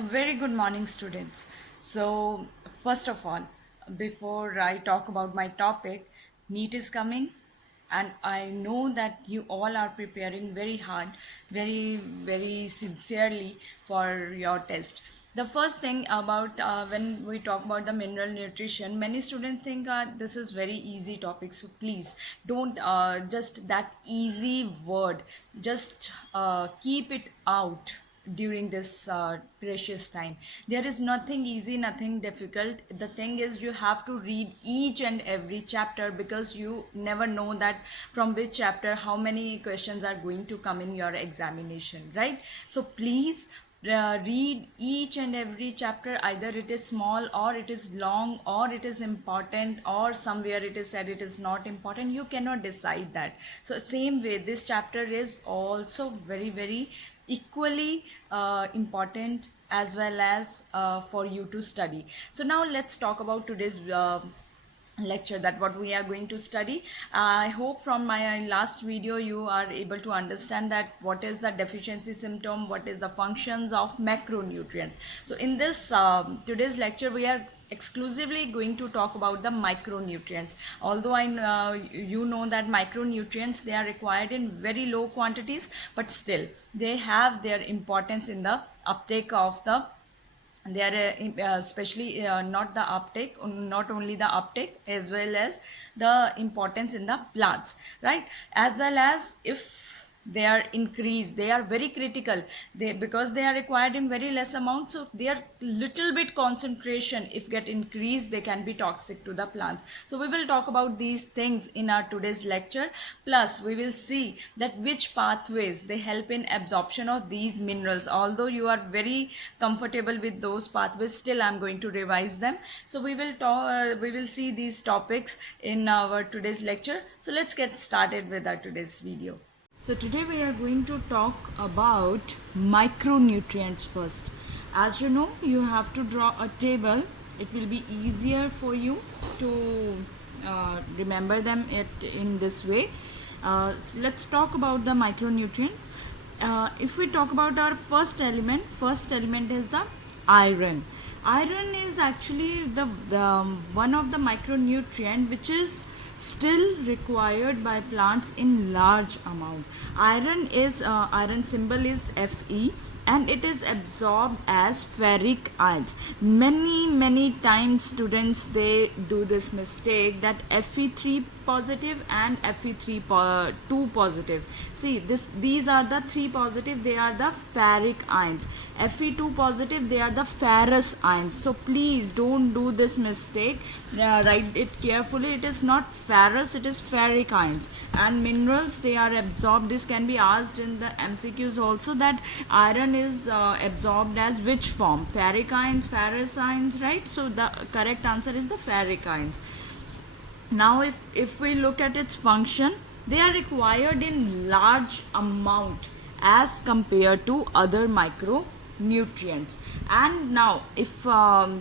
A very good morning, students. So, first of all, before I talk about my topic, NEET is coming, and I know that you all are preparing very hard, very sincerely for your test. The first thing about when we talk about the mineral nutrition, many students think this is very easy topic. So please don't just that easy word, just keep it out during this precious time. There is nothing easy, nothing difficult. The thing is, you have to read each and every chapter, because you never know that from which chapter how many questions are going to come in your examination, right? So please read each and every chapter. Either it is small, or it is long, or it is important, or somewhere it is said it is not important. You cannot decide that. So same way, this chapter is also very equally important, as well as for you to study. So now let's talk about today's lecture, that what we are going to study. I hope from my last video you are able to understand that what is the deficiency symptom, what is the functions of macronutrients. So in this today's lecture, we are exclusively going to talk about the micronutrients. Although you know that micronutrients, they are required in very low quantities, but still they have their importance in the uptake of the, they are especially not the uptake, not only the uptake, as well as the importance in the plants, right? As well as if they are increased, they are very critical, they, because they are required in very less amount, so their little bit concentration if get increased, they can be toxic to the plants. So we will talk about these things in our today's lecture. Plus we will see that which pathways they help in absorption of these minerals. Although you are very comfortable with those pathways, still I'm going to revise them. So we will talk, we will see these topics in our today's lecture. So let's get started with our today's video. So today we are going to talk about micronutrients first. As you know, you have to draw a table. It will be easier for you to remember them in this way. Let's talk about the micronutrients. If we talk about our first element is the iron. Iron is actually the one of the micronutrient which is still required by plants in large amount. Iron is iron symbol is Fe, and it is absorbed as ferric ions. Many times students, they do this mistake that Fe3 positive and Fe2 positive. See, these are the 3 positive, they are the ferric ions. Fe2 positive, they are the ferrous ions. So please don't do this mistake. Write it carefully. It is not ferrous, it is ferric ions. And minerals, they are absorbed. This can be asked in the MCQs also, that iron is absorbed as which form? Ferric ions, ferrous ions, right? So the correct answer is the ferric ions. Now if we look at its function, they are required in large amount as compared to other micronutrients. And now if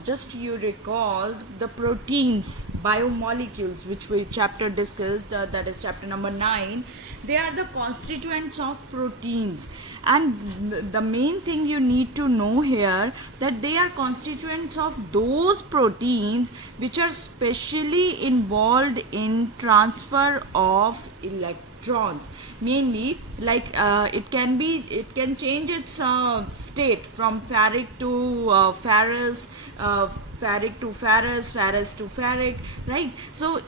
just you recall the proteins, biomolecules, which we chapter discussed, that is chapter number 9, they are the constituents of proteins. And the main thing you need to know here, that they are constituents of those proteins which are specially involved in transfer of electrons. Mainly, like it can change its state from ferric to ferrous, ferric to ferrous, ferrous to ferric, right? So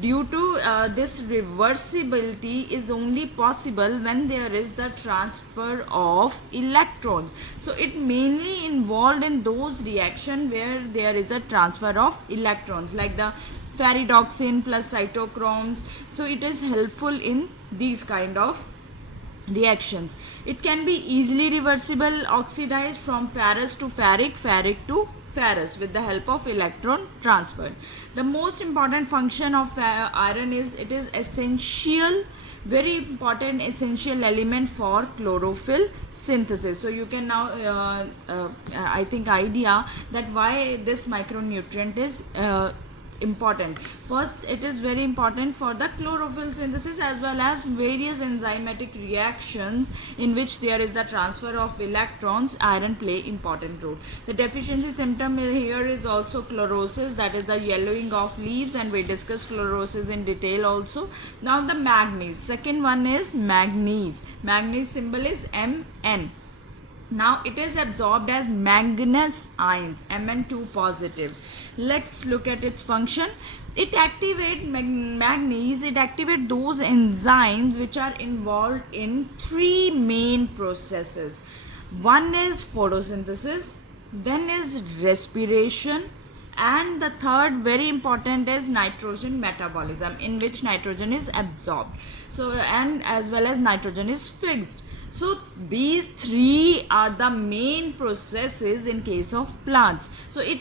due to this reversibility is only possible when there is the transfer of electrons. So it mainly involved in those reaction where there is a transfer of electrons, like the ferridoxin plus cytochromes. So it is helpful in these kind of reactions. It can be easily reversible, oxidized from ferrous to ferric, ferric to ferrous with the help of electron transfer. The most important function of iron is, it is essential, very important essential element for chlorophyll synthesis. So you can now I think idea that why this micronutrient is important. First, it is very important for the chlorophyll synthesis as well as various enzymatic reactions in which there is the transfer of electrons. Iron play important role. The deficiency symptom here is also chlorosis, that is the yellowing of leaves, and we discussed chlorosis in detail also. Now the manganese. Second one is manganese. Manganese symbol is Mn. Now it is absorbed as manganese ions, Mn2 positive. Let's look at its function. It activates manganese, it activates those enzymes which are involved in three main processes. One is photosynthesis, then is respiration, and the third very important is nitrogen metabolism, in which nitrogen is absorbed, so and as well as nitrogen is fixed. So these three are the main processes in case of plants. So it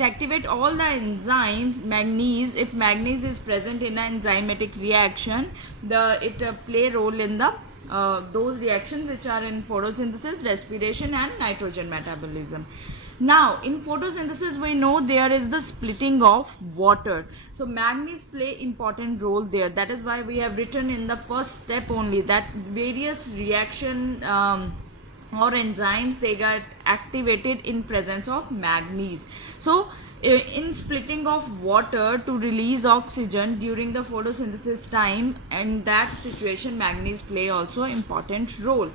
activate all the enzymes. Manganese, if manganese is present in an enzymatic reaction, it play role in the those reactions which are in photosynthesis, respiration, and nitrogen metabolism. Now in photosynthesis we know there is the splitting of water, so manganese play important role there. That is why we have written in the first step only that various reaction or enzymes, they get activated in presence of manganese. So in splitting of water to release oxygen during the photosynthesis time, and that situation manganese play also important role.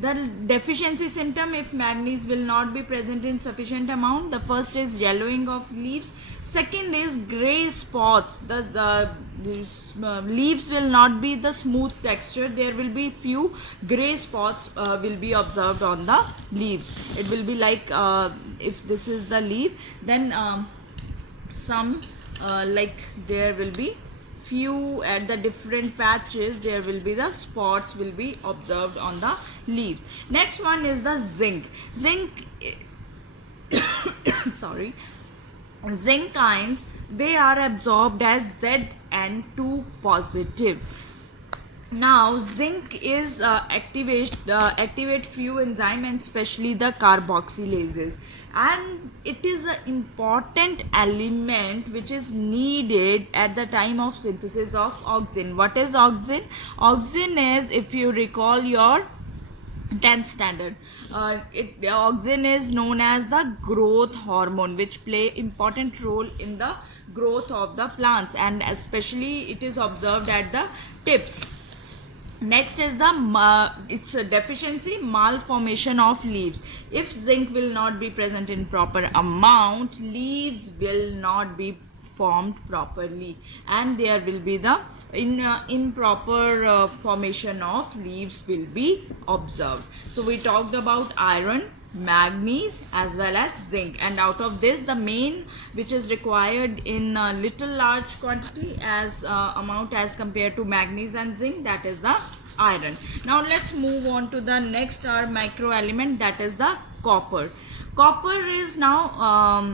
The deficiency symptom, if manganese will not be present in sufficient amount, the first is yellowing of leaves, second is gray spots. The leaves will not be the smooth texture, there will be few gray spots will be observed on the leaves. It will be like if this is the leaf, then some like there will be few at the different patches, there will be the spots will be observed on the leaves. Next one is the zinc. Sorry, zinc ions, they are absorbed as Zn2 positive. Now zinc is activate few enzymes, and especially the carboxylases, and it is an important element which is needed at the time of synthesis of auxin. What is auxin? Auxin is, if you recall your 10th standard, auxin is known as the growth hormone, which play important role in the growth of the plants, and especially it is observed at the tips. Next is the it's a deficiency, malformation of leaves. If zinc will not be present in proper amount, leaves will not be formed properly, and there will be the improper formation of leaves will be observed. So we talked about iron, manganese as well as zinc, and out of this the main which is required in little large quantity as amount as compared to manganese and zinc, that is the iron. Now let's move on to the next our micro element, that is the copper. Copper is now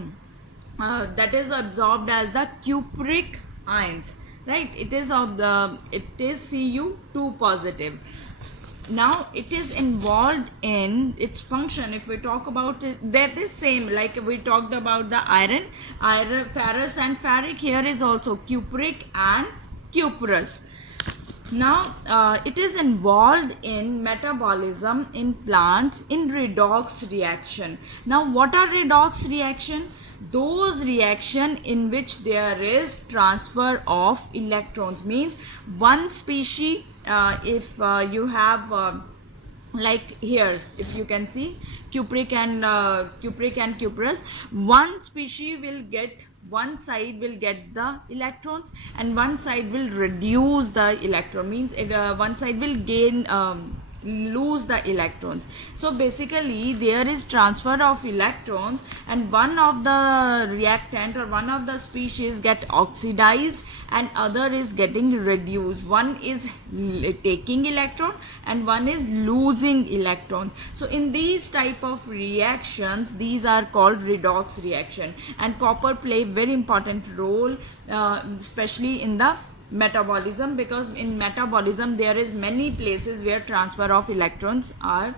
that is absorbed as the cupric ions, right? It is Cu2 positive. Now it is involved in its function. If we talk about it, that is same like we talked about the iron, ferrous and ferric. Here is also cupric and cuprous. Now it is involved in metabolism in plants in redox reaction. Now what are redox reaction? Those reaction in which there is transfer of electrons, means one species, if you have like here, if you can see cupric and cuprous, one species will get, one side will get the electrons and one side will reduce the electron, means one side will gain lose the electrons. So basically there is transfer of electrons, and one of the reactant or one of the species get oxidized and other is getting reduced. One is taking electron and one is losing electron. So in these type of reactions, these are called redox reaction, and copper play very important role especially in the metabolism, because in metabolism there is many places where transfer of electrons are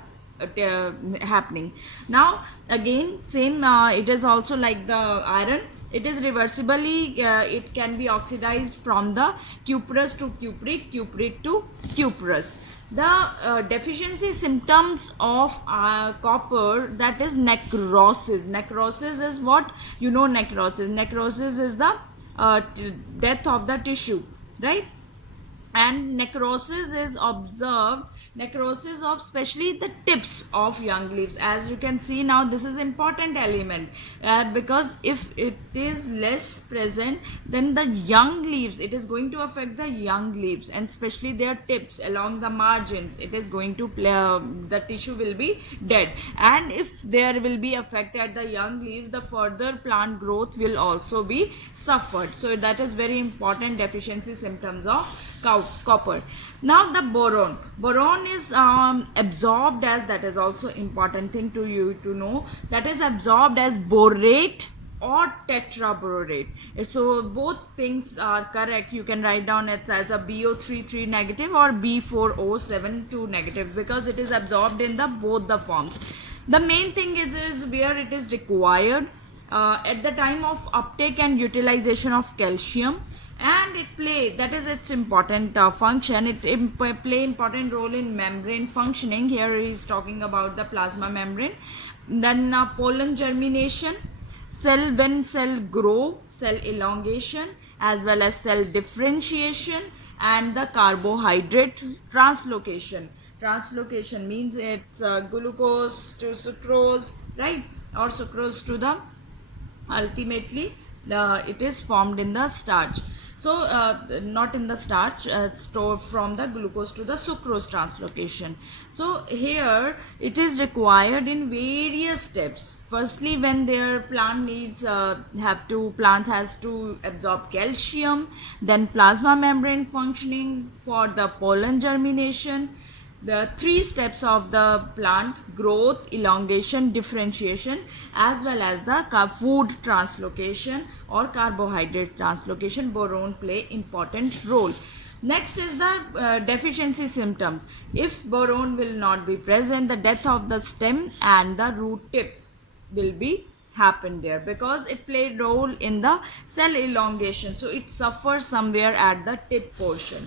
happening. Now again same, it is also like the iron, it is reversibly, it can be oxidized from the cuprous to cupric, cupric to cuprous. The deficiency symptoms of copper, that is necrosis. Necrosis is what? You know necrosis. Necrosis is the death of the tissue, right? And necrosis is observed, necrosis of especially the tips of young leaves. As you can see now, this is important element, because if it is less present, then the young leaves, it is going to affect the young leaves, and especially their tips along the margins, it is going to play, the tissue will be dead. And if there will be effect at the young leaves, the further plant growth will also be suffered. So that is very important deficiency symptoms of copper. Now the boron is absorbed as, that is also important thing to you to know, that is absorbed as borate or tetraborate. So both things are correct. You can write down it as a BO33 negative or B4O72 negative, because it is absorbed in the both the forms. The main thing is where it is required, at the time of uptake and utilization of calcium, and it play, that is its important function. It play important role in membrane functioning. Here he is talking about the plasma membrane. Then pollen germination, cell, when cell grow, cell elongation, as well as cell differentiation, and the carbohydrate translocation. Translocation means it's glucose to sucrose, right? Or sucrose to the, ultimately it is formed in the starch. So not in the starch, stored from the glucose to the sucrose translocation. So here it is required in various steps. Firstly, when their plant needs, plant has to absorb calcium, then plasma membrane functioning for the pollen germination, the 3 steps of the plant: growth, elongation, differentiation, as well as the food translocation or carbohydrate translocation. Boron play important role. Next is the deficiency symptoms. If boron will not be present, the death of the stem and the root tip will be happen there, because it played role in the cell elongation, so it suffers somewhere at the tip portion.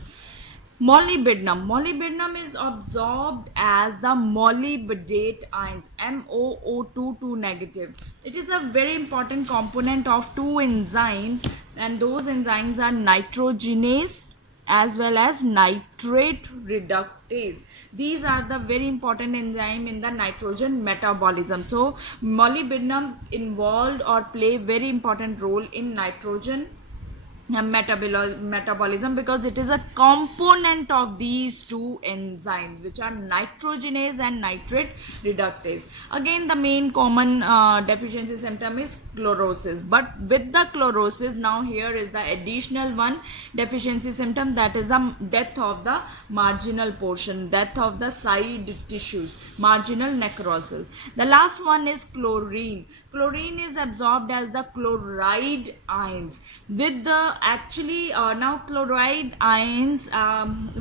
Molybdenum is absorbed as the molybdate ions, MOO2 negative. It is a very important component of 2 enzymes, and those enzymes are nitrogenase as well as nitrate reductase. These are the very important enzyme in the nitrogen metabolism. So molybdenum involved or play very important role in nitrogen metabolism, because it is a component of these 2 enzymes, which are nitrogenase and nitrate reductase. Again, the main common deficiency symptom is chlorosis, but with the chlorosis, now here is the additional one deficiency symptom, that is the death of the marginal portion, death of the side tissues, marginal necrosis. The last one is chlorine. Chlorine is absorbed as the chloride ions. With the now chloride ions,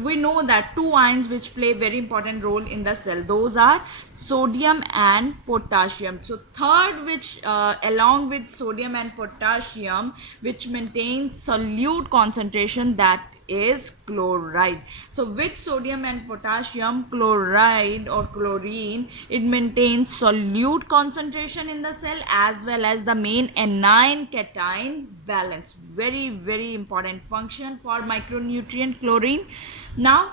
we know that 2 ions which play very important role in the cell, those are sodium and potassium. So third, which along with sodium and potassium, which maintains solute concentration, that is chloride. So with sodium and potassium, chloride or chlorine, it maintains solute concentration in the cell as well as the main anion cation balance. Very, very important function for micronutrient chlorine. Now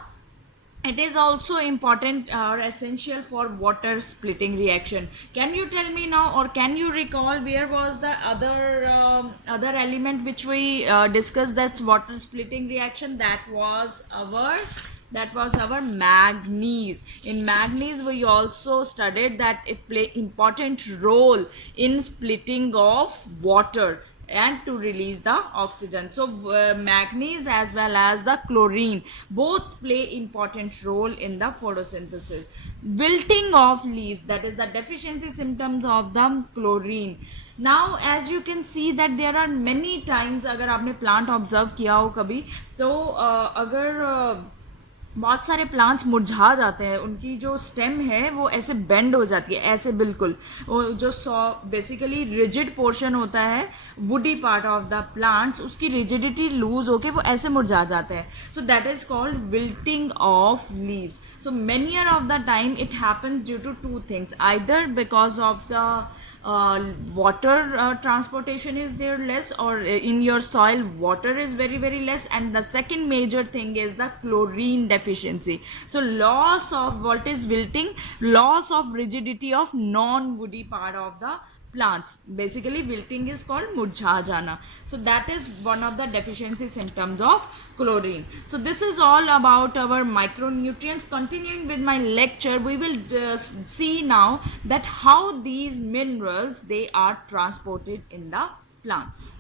it is also important or essential for water splitting reaction. Can you tell me now, or can you recall where was the other element which we discussed, that's water splitting reaction? That was our manganese. In manganese, we also studied that it play important role in splitting of water and to release the oxygen. So manganese as well as the chlorine both play important role in the photosynthesis. Wilting of leaves, that is the deficiency symptoms of the chlorine. Now as you can see that there are many times, अगर आपने plant observe किया हो कभी, तो अगर बहुत सारे plants मुरझा जाते हैं, उनकी जो स्टेम है वो ऐसे बेंड हो जाती है, ऐसे बिल्कुल वो जो बेसिकली रिजिड पोर्शन होता है woody part of the plants, उसकी रिजिडिटी लूज होके वो ऐसे मुरझा जाते हैं. So that is called wilting of leaves. So many year of the time it happens due to two things, either because of the water transportation is there less, or in your soil water is very less, and the second major thing is the chlorine deficiency. So loss of what is wilting, loss of rigidity of non woody part of the plants. Basically wilting is called murjha jana. So that is one of the deficiency symptoms of chlorine. So this is all about our micronutrients. Continuing with my lecture, we will see now that how these minerals they are transported in the plants.